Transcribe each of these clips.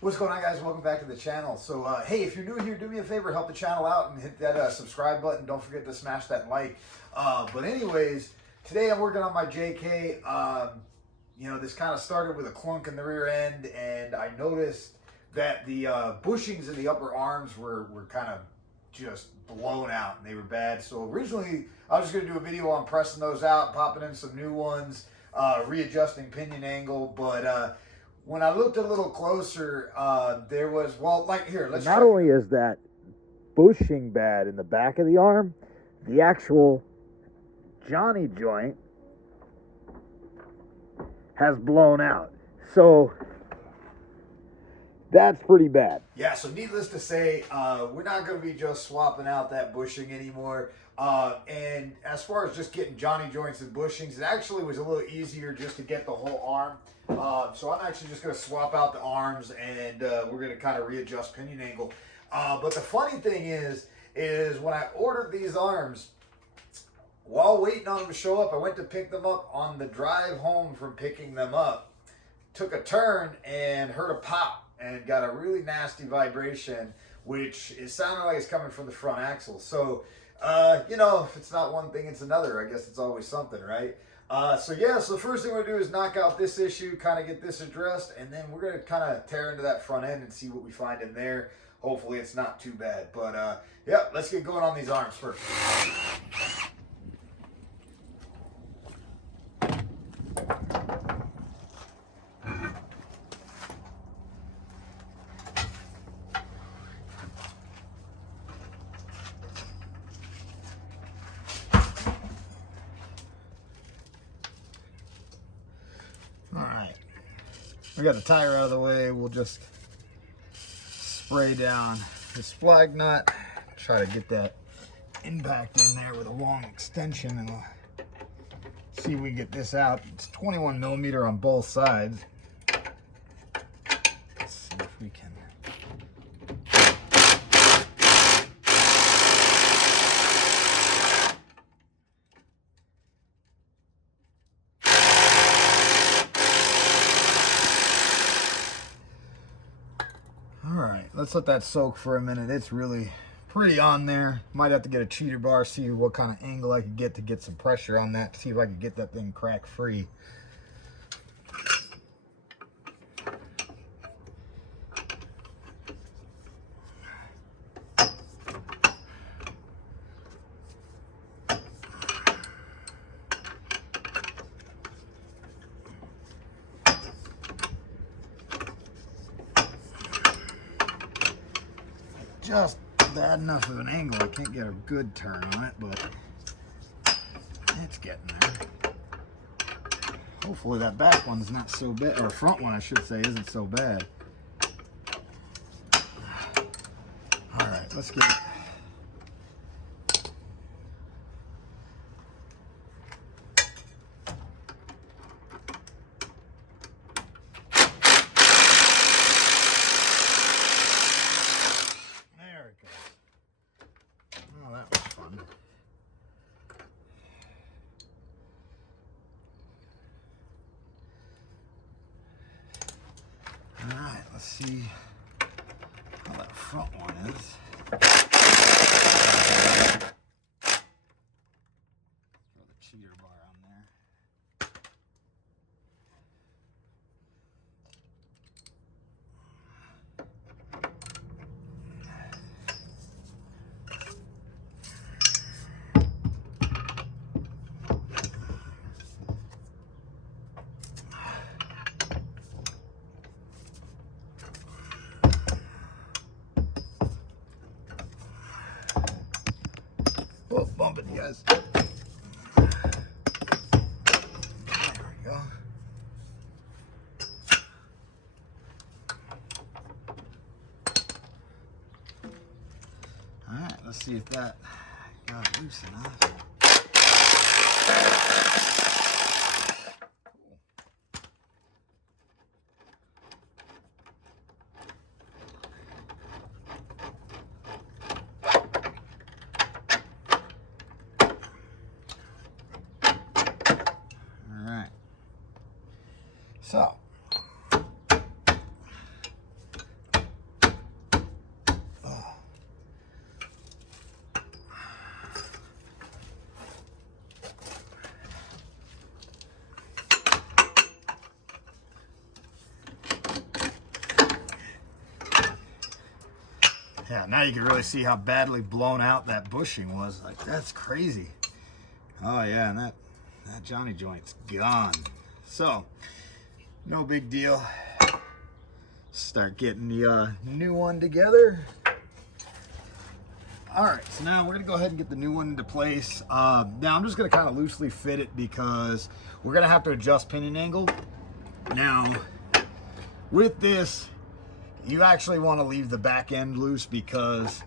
What's going on, guys? Welcome back to the channel. So, hey, if you're new here, do me a favor, help the channel out and hit that subscribe button. Don't forget to smash that like. But anyways, today I'm working on my JK. This kind of started with a clunk in the rear end, and I noticed that the bushings in the upper arms were kind of just blown out, and they were bad. So originally, I was just going to do a video on pressing those out, popping in some new ones, readjusting pinion angle, but when I looked a little closer, there was, well, like here, let's Not only is that bushing bad in the back of the arm, the actual Johnny joint has blown out. So that's pretty bad. Yeah, so needless to say, we're not going to be just swapping out that bushing anymore. And as far as just getting Johnny joints and bushings, it actually was a little easier just to get the whole arm. So I'm actually just going to swap out the arms, and we're going to kind of readjust pinion angle. But the funny thing is when I ordered these arms, while waiting on them to show up, I went to pick them up. On the drive home from picking them up, took a turn and heard a pop and got a really nasty vibration, which it sounded like it's coming from the front axle. So, if it's not one thing, it's another. I guess it's always something, right? So the first thing we're going to do is knock out this issue, kind of get this addressed, and then we're going to kind of tear into that front end and see what we find in there. Hopefully it's not too bad. But, let's get going on these arms first. Alright, we got the tire out of the way. We'll just spray down this flag nut, try to get that impact in there with a long extension, and we'll see if we can get this out. It's 21 millimeter on both sides. Let's see if we can. Alright, let's let that soak for a minute. It's really pretty on there. Might have to get a cheater bar, see what kind of angle I could get to get some pressure on that, see if I can get that thing crack free. Just bad enough of an angle. I can't get a good turn on it, but it's getting there. Hopefully that back one's not so bad, or front one I should say isn't so bad. Alright, let's get it. Alright, let's see how that front one is. Throw the cheater bar on there. Oh, bump it, guys. There we go. Alright, let's see if that got loose enough. So Yeah, now you can really see how badly blown out that bushing was. Like, that's crazy. Oh yeah, and that Johnny joint's gone. So, no big deal. Start getting the new one together. All right, so now we're gonna go ahead and get the new one into place. Now I'm just gonna kind of loosely fit it because we're gonna have to adjust pinion angle. Now, with this, you actually want to leave the back end loose because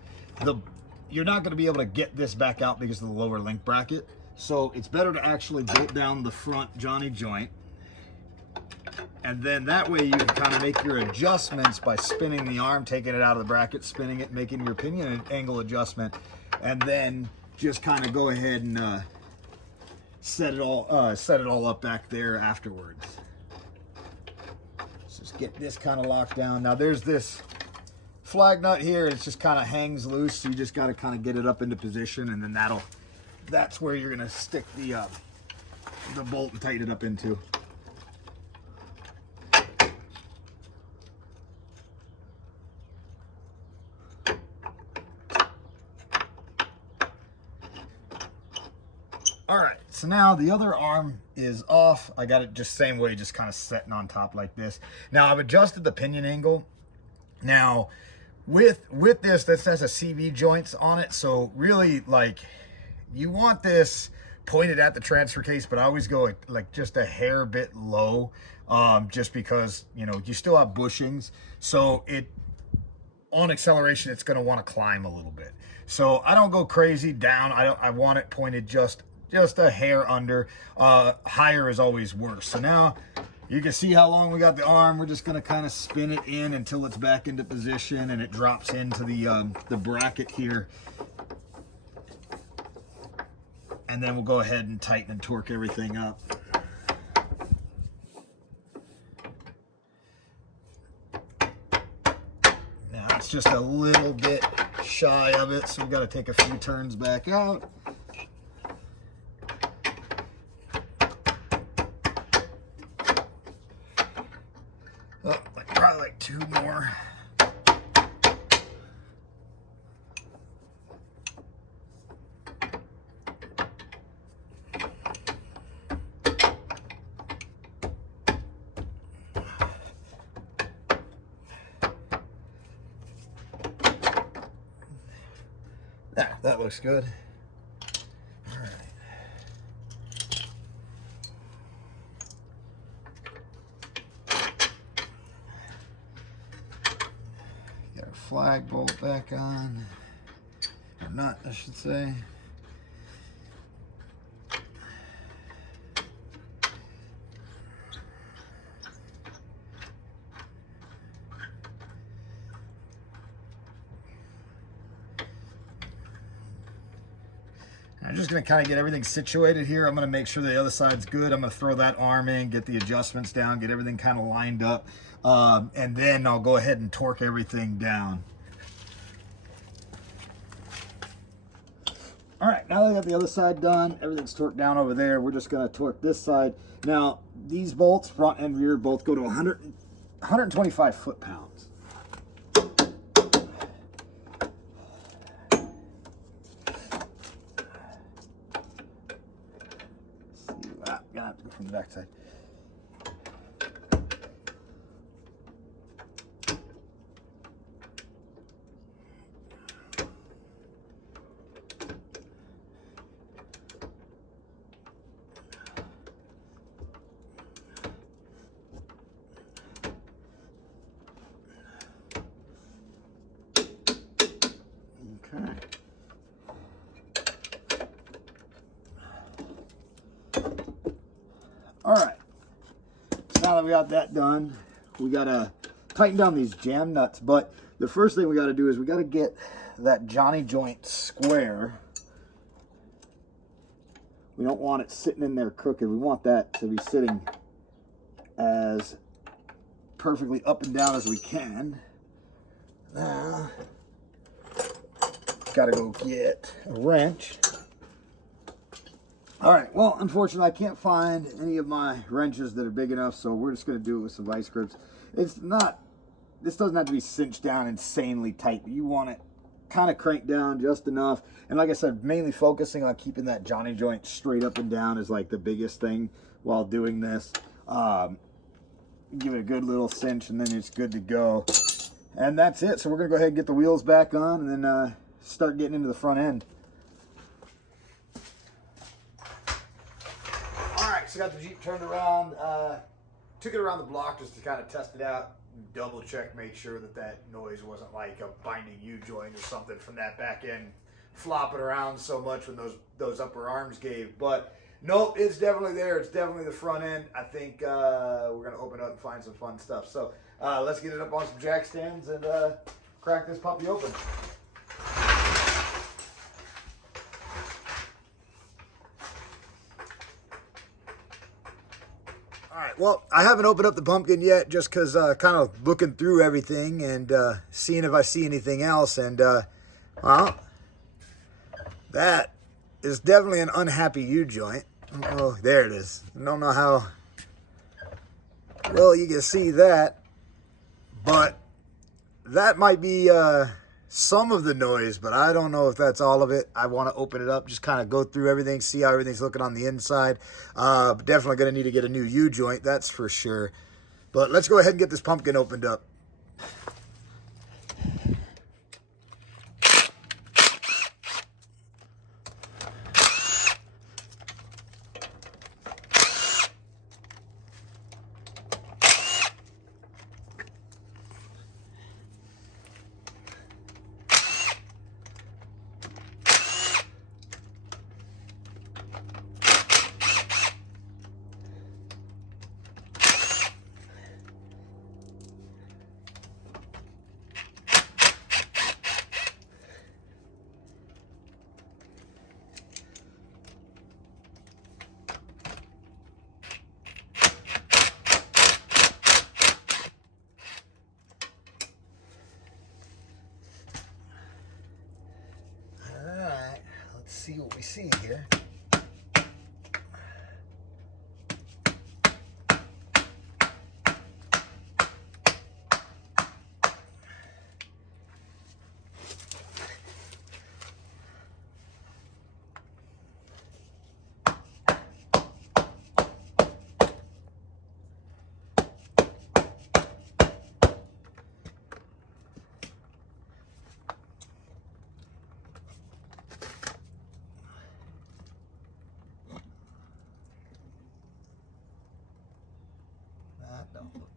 you're not going to be able to get this back out because of the lower link bracket. So it's better to actually bolt down the front Johnny joint, and then that way you can kind of make your adjustments by spinning the arm, taking it out of the bracket, spinning it, making your pinion angle adjustment, and then just kind of go ahead and set it all up back there afterwards. Just get this kind of locked down. Now there's this flag nut here. It just kind of hangs loose. So you just got to kind of get it up into position, and then that's where you're gonna stick the bolt and tighten it up into. All right, so now the other arm is off. I got it just same way, just kind of setting on top like this. Now I've adjusted the pinion angle. Now with this has a CV joints on it, so really, like, you want this pointed at the transfer case, but I always go like just a hair bit low, just because, you know, you still have bushings, so on acceleration it's going to want to climb a little bit. So I don't go crazy down. I want it pointed just a hair under. Higher is always worse. So now you can see how long we got the arm. We're just going to kind of spin it in until it's back into position and it drops into the bracket here. And then we'll go ahead and tighten and torque everything up. Now it's just a little bit shy of it, so we've got to take a few turns back out. Oh, probably like 2 more. That looks good. All right. Get our flag bolt back on. Or nut, I should say. I'm just going to kind of get everything situated here. I'm going to make sure the other side's good. I'm going to throw that arm in, get the adjustments down, get everything kind of lined up, and then I'll go ahead and torque everything down. All right, now that I got the other side done, everything's torqued down over there, we're just going to torque this side. Now, these bolts, front and rear, both go to 125 foot-pounds. Gonna have to go from the back side. Okay. All right, so now that we got that done, we gotta tighten down these jam nuts, but the first thing we gotta do is we gotta get that Johnny joint square. We don't want it sitting in there crooked. We want that to be sitting as perfectly up and down as we can. Now, gotta go get a wrench. All right, well, unfortunately, I can't find any of my wrenches that are big enough, so we're just going to do it with some vice grips. This doesn't have to be cinched down insanely tight, but you want it kind of cranked down just enough. And like I said, mainly focusing on keeping that Johnny joint straight up and down is like the biggest thing while doing this. Give it a good little cinch and then it's good to go. And that's it. So we're going to go ahead and get the wheels back on and then start getting into the front end. All right, so got the Jeep turned around. Took it around the block just to kind of test it out. Double check, make sure that that noise wasn't like a binding U-joint or something from that back end flopping around so much when those upper arms gave. But nope, it's definitely there. It's definitely the front end. I think we're gonna open up and find some fun stuff. So let's get it up on some jack stands and crack this puppy open. All right, well, I haven't opened up the pumpkin yet just because kind of looking through everything and seeing if I see anything else. And, well, that is definitely an unhappy U-joint. Oh, there it is. I don't know how well you can see that, but that might be some of the noise, but I don't know if that's all of it. I want to open it up, just kind of go through everything, see how everything's looking on the inside. Definitely going to need to get a new U-joint, that's for sure. But let's go ahead and get this pumpkin opened up. See what we see here. Don't look.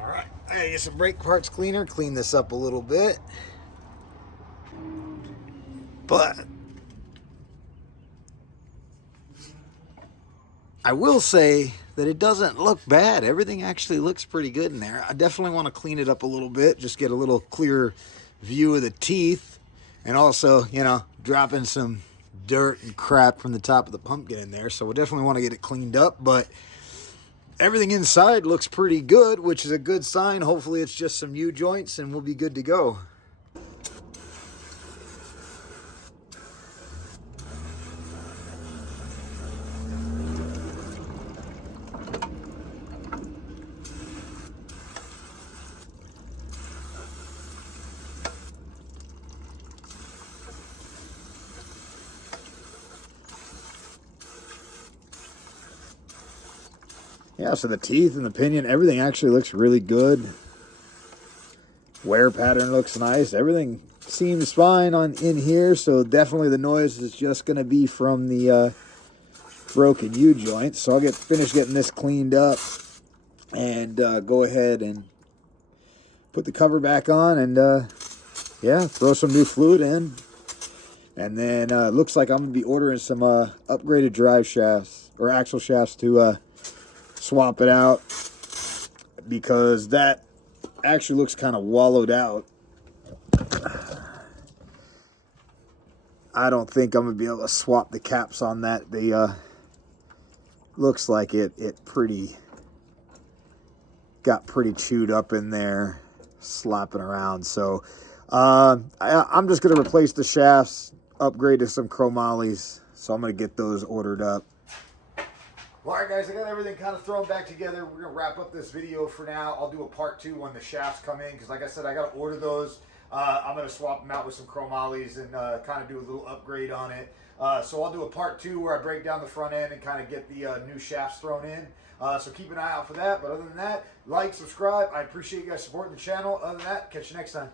Alright, I gotta get some brake parts cleaner, clean this up a little bit. But I will say that it doesn't look bad. Everything actually looks pretty good in there. I definitely want to clean it up a little bit, just get a little clearer view of the teeth. And also, you know, dropping some dirt and crap from the top of the pumpkin in there. So we'll definitely want to get it cleaned up, but everything inside looks pretty good, which is a good sign. Hopefully it's just some U-joints and we'll be good to go. Yeah, so the teeth and the pinion, everything actually looks really good. Wear pattern looks nice. Everything seems fine in here, so definitely the noise is just going to be from the broken U-joint. So I'll finish getting this cleaned up and go ahead and put the cover back on and, yeah, throw some new fluid in. And then it looks like I'm going to be ordering some upgraded drive shafts or axle shafts to swap it out, because that actually looks kind of wallowed out. I don't think I'm gonna be able to swap the caps on that. They looks like it got pretty chewed up in there, slapping around. So I'm just gonna replace the shafts, upgrade to some chromollies. So I'm gonna get those ordered up. Well, all right, guys, I got everything kind of thrown back together. We're going to wrap up this video for now. I'll do a part 2 when the shafts come in because, like I said, I got to order those. I'm going to swap them out with some chromollies and kind of do a little upgrade on it. So I'll do a part 2 where I break down the front end and kind of get the new shafts thrown in. So keep an eye out for that. But other than that, like, subscribe. I appreciate you guys supporting the channel. Other than that, catch you next time.